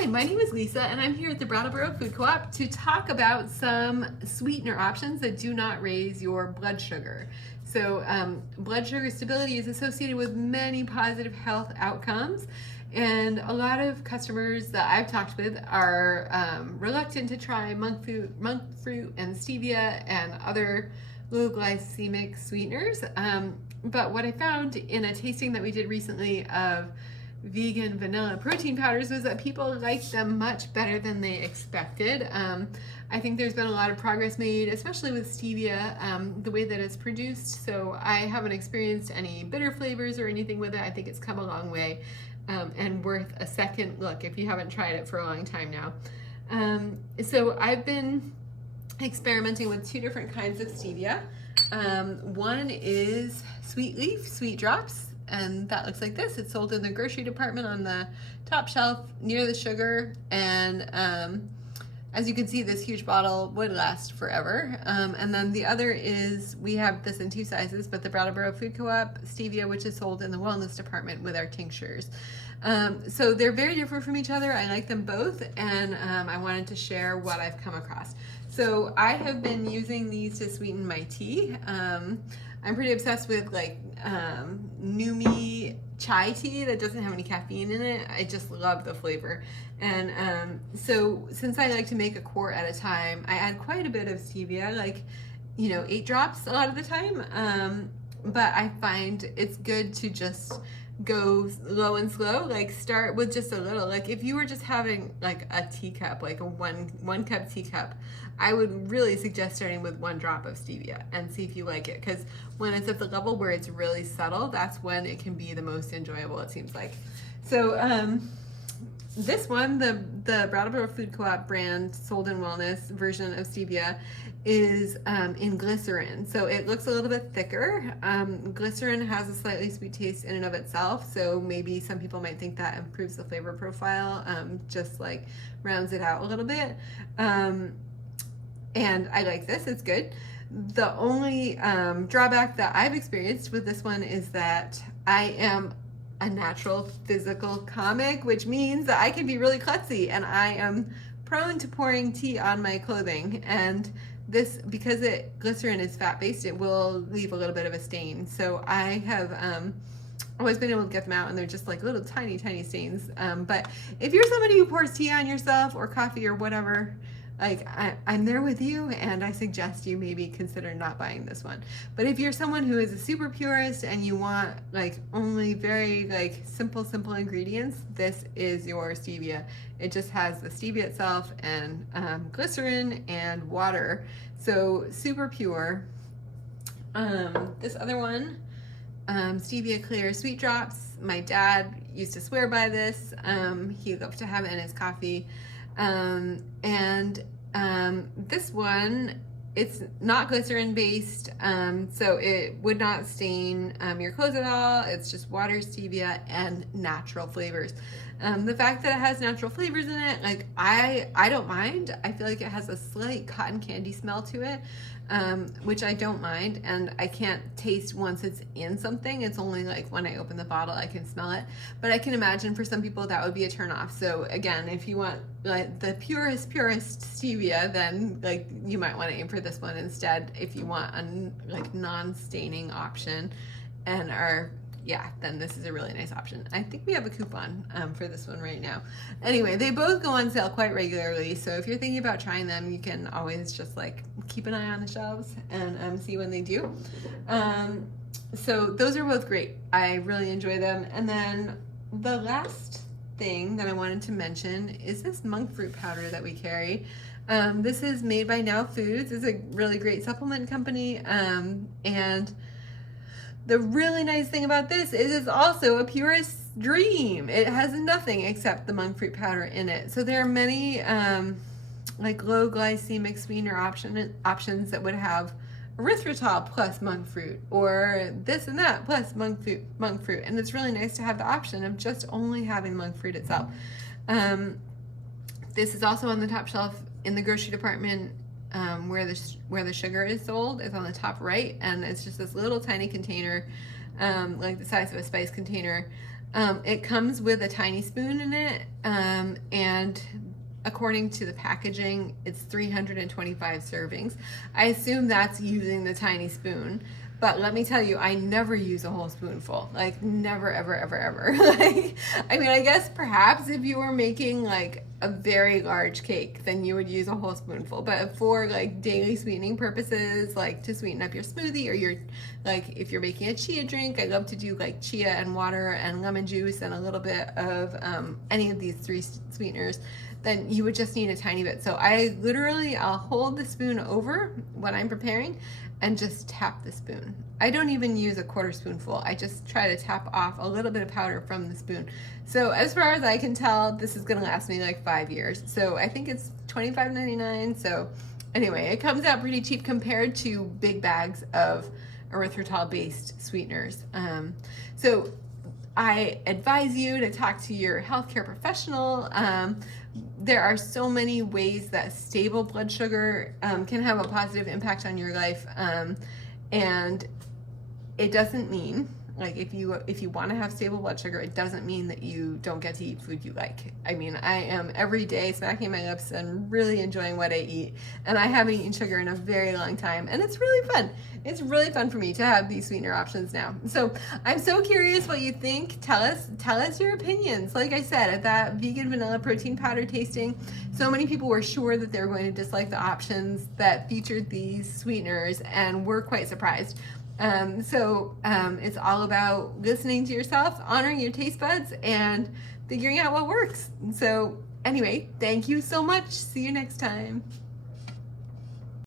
Hi, my name is Lisa and I'm here at the Brattleboro Food Co-op to talk about some sweetener options that do not raise your blood sugar. So blood sugar stability is associated with many positive health outcomes, and a lot of customers that I've talked with are reluctant to try monk fruit and stevia and other low glycemic sweeteners. But what I found in a tasting that we did recently of vegan vanilla protein powders was that people liked them much better than they expected. I think there's been a lot of progress made, especially with stevia, the way that it's produced. So I haven't experienced any bitter flavors or anything with it. I think it's come a long way and worth a second look if you haven't tried it for a long time now. So I've been experimenting with two different kinds of stevia. One is Sweet Leaf Sweet Drops, and that looks like this. It's sold in the grocery department on the top shelf near the sugar, and as you can see, this huge bottle would last forever. And then the other is, we have this in two sizes, but the Brattleboro Food Co-op stevia, which is sold in the wellness department with our tinctures. So they're very different from each other. I like them both, and I wanted to share what I've come across. So I have been using these to sweeten my tea. I'm pretty obsessed with like Numi chai tea that doesn't have any caffeine in it. I just love the flavor. And so since I like to make a quart at a time, I add quite a bit of stevia, like, 8 drops a lot of the time. But I find it's good to just go low and slow, like start with just a little. Like if you were just having like a teacup, like a one cup teacup, I would really suggest starting with 1 drop of stevia and see if you like it, because when it's at the level where it's really subtle, that's when it can be the most enjoyable, it seems like. So this one, the Brattleboro Food Co-op brand sold in wellness version of stevia, is in glycerin. So it looks a little bit thicker. Glycerin has a slightly sweet taste in and of itself, so maybe some people might think that improves the flavor profile, just like rounds it out a little bit. And I like this, it's good. The only drawback that I've experienced with this one is that I am a natural physical comic, which means that I can be really klutzy, and I am prone to pouring tea on my clothing. And this, because glycerin is fat-based, it will leave a little bit of a stain. So I have always been able to get them out, and they're just like little tiny stains. But if you're somebody who pours tea on yourself or coffee or whatever, like I'm there with you, and I suggest you maybe consider not buying this one. But if you're someone who is a super purist and you want like only very like simple ingredients, this is your stevia. It just has the stevia itself and glycerin and water, so super pure. This other one, Stevia Clear Sweet Drops, my dad used to swear by this. He loved to have it in his coffee. This one, it's not glycerin based, so it would not stain your clothes at all. It's just water, stevia, and natural flavors. The fact that it has natural flavors in it, like I don't mind. I feel like it has a slight cotton candy smell to it, which I don't mind, and I can't taste once it's in something. It's only like when I open the bottle I can smell it, but I can imagine for some people that would be a turn off. So again, if you want like the purest stevia, then like you might want to aim for this one instead if you want a like non-staining option, and then this is a really nice option. I think we have a coupon for this one right now. Anyway, they both go on sale quite regularly, so if you're thinking about trying them, you can always just like keep an eye on the shelves and see when they do. So those are both great. I really enjoy them. And then the last thing that I wanted to mention is this monk fruit powder that we carry. This is made by Now Foods. It's a really great supplement company, and the really nice thing about this is it's also a purist's dream. It has nothing except the monk fruit powder in it. So there are many like low glycemic sweetener options that would have erythritol plus monk fruit, or this and that plus monk fruit. And it's really nice to have the option of just only having monk fruit itself. This is also on the top shelf in the grocery department, where the sugar is sold. It's on the top right, and it's just this little tiny container, like the size of a spice container. It comes with a tiny spoon in it, and according to the packaging, it's 325 servings. I assume that's using the tiny spoon. But let me tell you, I never use a whole spoonful. Like, never, ever, ever, ever. Like, I mean, I guess perhaps if you were making like a very large cake, then you would use a whole spoonful. But for like daily sweetening purposes, like to sweeten up your smoothie or your, like if you're making a chia drink, I love to do like chia and water and lemon juice and a little bit of any of these three sweeteners, then you would just need a tiny bit. So I'll hold the spoon over when I'm preparing and just tap the spoon. I don't even use a quarter spoonful. I just try to tap off a little bit of powder from the spoon. So as far as I can tell, this is gonna last me like 5 years. So I think it's $25.99. So anyway, it comes out pretty cheap compared to big bags of erythritol-based sweeteners. So I advise you to talk to your healthcare professional. There are so many ways that stable blood sugar can have a positive impact on your life, and it doesn't mean, like, if you want to have stable blood sugar, it doesn't mean that you don't get to eat food you like. I mean, I am every day smacking my lips and really enjoying what I eat, and I haven't eaten sugar in a very long time, and it's really fun. It's really fun for me to have these sweetener options now. So I'm so curious what you think. Tell us your opinions. Like I said, at that vegan vanilla protein powder tasting, so many people were sure that they were going to dislike the options that featured these sweeteners, and were quite surprised. It's all about listening to yourself, honoring your taste buds, and figuring out what works. So anyway, thank you so much. See you next time.